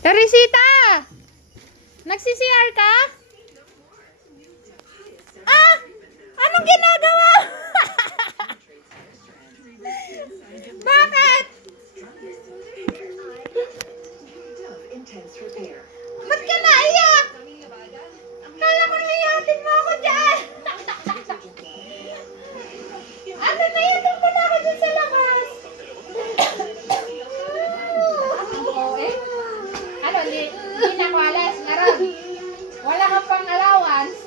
Teresita! Nagsi-CR ka? Ah! Anong ginagawa? Bakit? Ba't ka naiyak? Kala ko naiyakin mo ako dyan. Ano na yun? Doon na ako dyan sa labas. Oo eh. Ano, hindi na ko alas. Naroon. Wala kang pang allowance.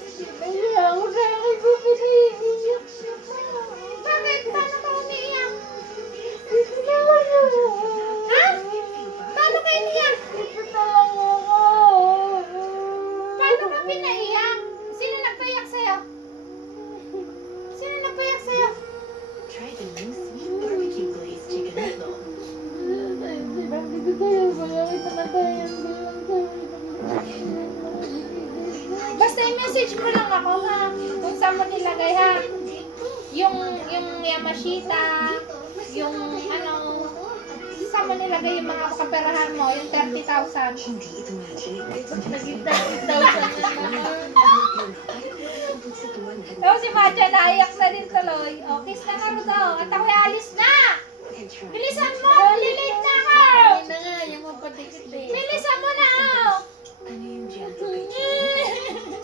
Bakit? Paano ka umiiyak? Ha? Paano ka iniyak? Paano ka pinaiyak? Sino nagpayak sa'yo? Sino nagpayak sa'yo? Try the new sweet barbecue glazed chicken meatloaf. Basta i-message mo lang ako ha. Kung saan mo nilagay ha. Yung Yamashita, yung ano, saan mo nilagay yung mga kaperahan mo, yung 30,000. Hindi ito magic. Naging 30,000 na naman. Sa tuwan at Tapos si Madja naiyak na din tuloy. O, kiss na nga rin daw. At ako'y alis na! try. Bilisan mo! Lilate na ako! Ayun na nga, yung mapadikit eh. Bilisan mo na ako! Ano yung gentle kay Chino?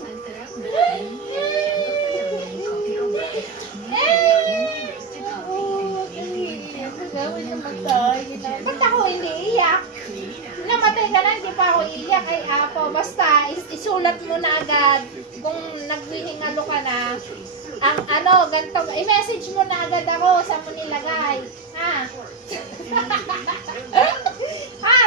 Ang sarap na kanin. Candle coffee o bata. Roasted coffee and green Gawin naman tayo. Ba't ako hindi iiyak? Namatay ka na, hindi pa ako iiyak. Ay, Apo, basta isulat mo na agad kung naghihingalo ka na. Ang ano, ganito, i-message mo na agad ako sa mo nilagay. Ha? Ha?